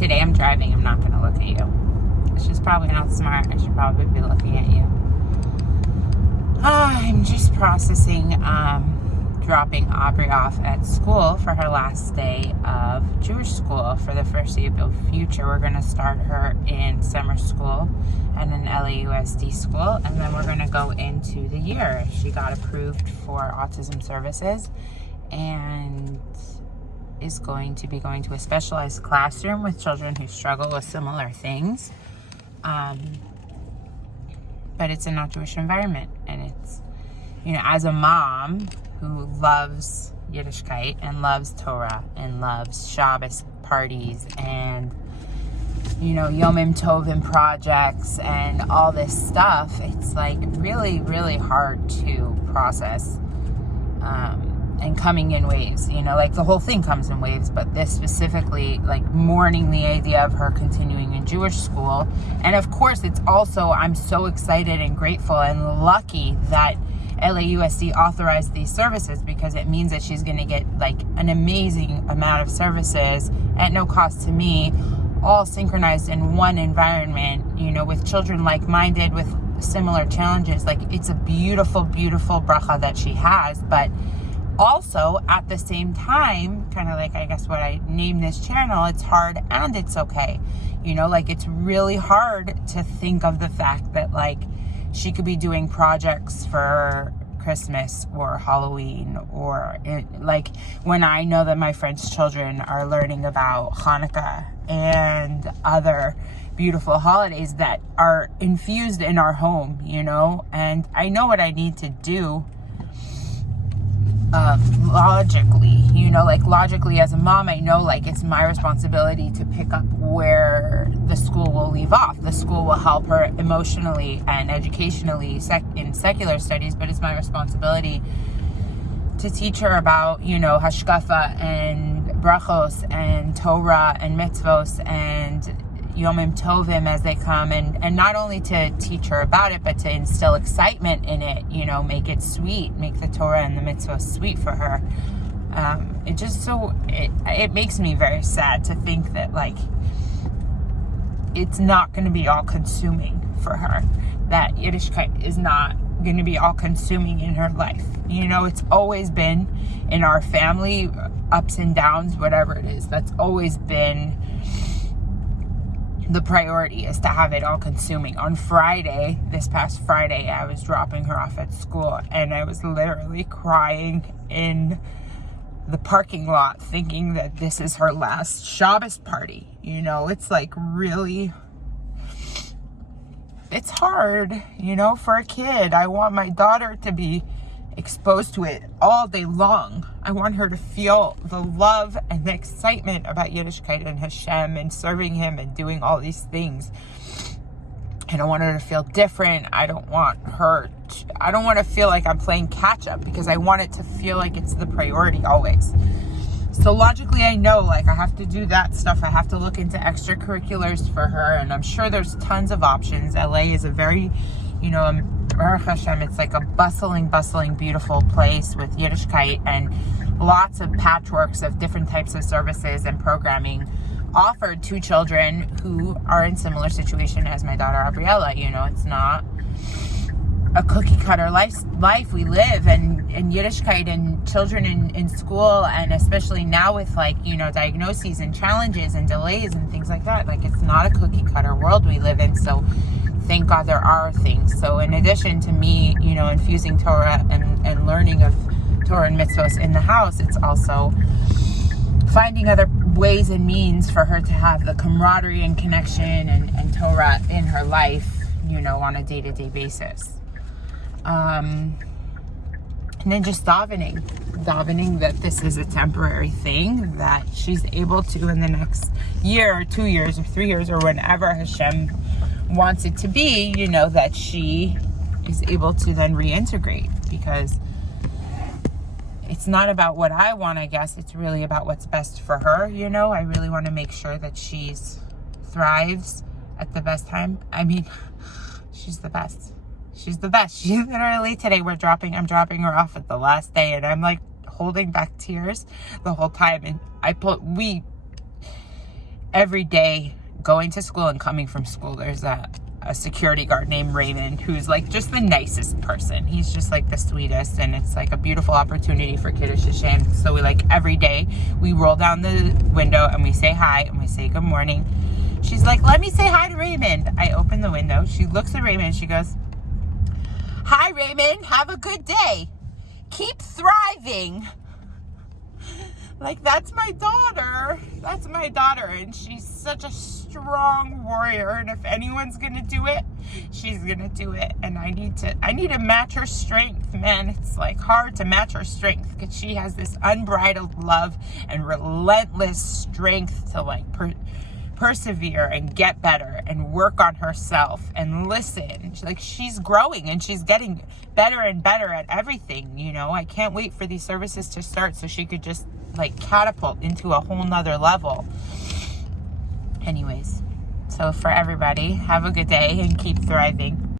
Today I'm driving. I'm not going to look at you. She's probably not smart. I should probably be looking at you. I'm just processing dropping Aubrey off at school for her last day of Jewish school for the foreseeable future. We're going to start her in summer school at an LAUSD school, and then we're going to go into the year. She got approved for autism services and is going to be going to a specialized classroom with children who struggle with similar things. But it's a not Jewish environment, and it's, you know, as a mom who loves Yiddishkeit and loves Torah and loves Shabbos parties and, you know, Yomim Tovim projects and all this stuff, it's like really, really hard to process, and coming in waves, you know, like the whole thing comes in waves, but this specifically, like mourning the idea of her continuing in Jewish school. And of course, it's also, I'm so excited and grateful and lucky that LAUSD authorized these services, because it means that she's going to get like an amazing amount of services at no cost to me, all synchronized in one environment, you know, with children like-minded with similar challenges. Like, it's a beautiful, beautiful bracha that she has, but also at the same time, kind of like, I guess what I named this channel, it's hard and it's okay. You know, like, it's really hard to think of the fact that like she could be doing projects for Christmas or Halloween, or like when I know that my friends' children are learning about Hanukkah and other beautiful holidays that are infused in our home, you know, and I know what I need to do logically, you know, like logically as a mom, I know like it's my responsibility to pick up where the school will leave off. The school will help her emotionally and educationally in secular studies, but it's my responsibility to teach her about, you know, hashkafa and brachos and Torah and mitzvos and Yomim Tovim as they come, and not only to teach her about it, but to instill excitement in it, you know, make it sweet, make the Torah and the mitzvah sweet for her. It makes me very sad to think that like it's not going to be all consuming for her, that Yiddishkeit is not going to be all consuming in her life. You know, it's always been in our family, ups and downs, whatever it is, that's always been the priority, is to have it all consuming. On Friday, this past Friday, I was dropping her off at school and I was literally crying in the parking lot thinking that this is her last Shabbos party. You know, it's like really, it's hard, you know, for a kid. I want my daughter to be exposed to it all day long. I want her to feel the love and the excitement about Yiddishkeit and Hashem and serving Him and doing all these things. I don't want her to feel different. I don't want to feel like I'm playing catch up, because I want it to feel like it's the priority always. So logically, I know like I have to do that stuff. I have to look into extracurriculars for her, and I'm sure there's tons of options. LA is a very, you know, Baruch Hashem, it's like a bustling, beautiful place with Yiddishkeit and lots of patchworks of different types of services and programming offered to children who are in similar situation as my daughter Gabriella. You know, it's not a cookie cutter life we live, and Yiddishkeit and children in school, and especially now with like, you know, diagnoses and challenges and delays and things like that, like it's not a cookie cutter world we live in. So thank God there are things. So in addition to me, you know, infusing Torah and learning of Torah and mitzvos in the house, it's also finding other ways and means for her to have the camaraderie and connection and Torah in her life, you know, on a day-to-day basis. And then just davening that this is a temporary thing, that she's able to, in the next year or 2 years or 3 years or whenever Hashem wants it to be, you know, that she is able to then reintegrate, because it's not about what I want, I guess. It's really about what's best for her, you know. I really want to make sure that she's thrives at the best time. I mean, she's the best. She's the best. She literally today I'm dropping her off at the last day, and I'm like holding back tears the whole time. And every day going to school and coming from school, there's a security guard named Raymond who's like just the nicest person. He's just like the sweetest, and it's like a beautiful opportunity for Kiddush Hashem. So we like every day we roll down the window and we say hi and we say good morning. She's like, let me say hi to Raymond. I open the window. She looks at Raymond and she goes, hi Raymond, have a good day. Keep thriving. Like, that's my daughter. That's my daughter. And she's such a strong warrior. And if anyone's going to do it, she's going to do it. And I need to match her strength, man. It's like hard to match her strength because she has this unbridled love and relentless strength to like persevere and get better and work on herself and listen. Like, she's growing and she's getting better and better at everything, you know. I can't wait for these services to start so she could just like catapult into a whole nother level. Anyways, so for everybody, have a good day and keep thriving.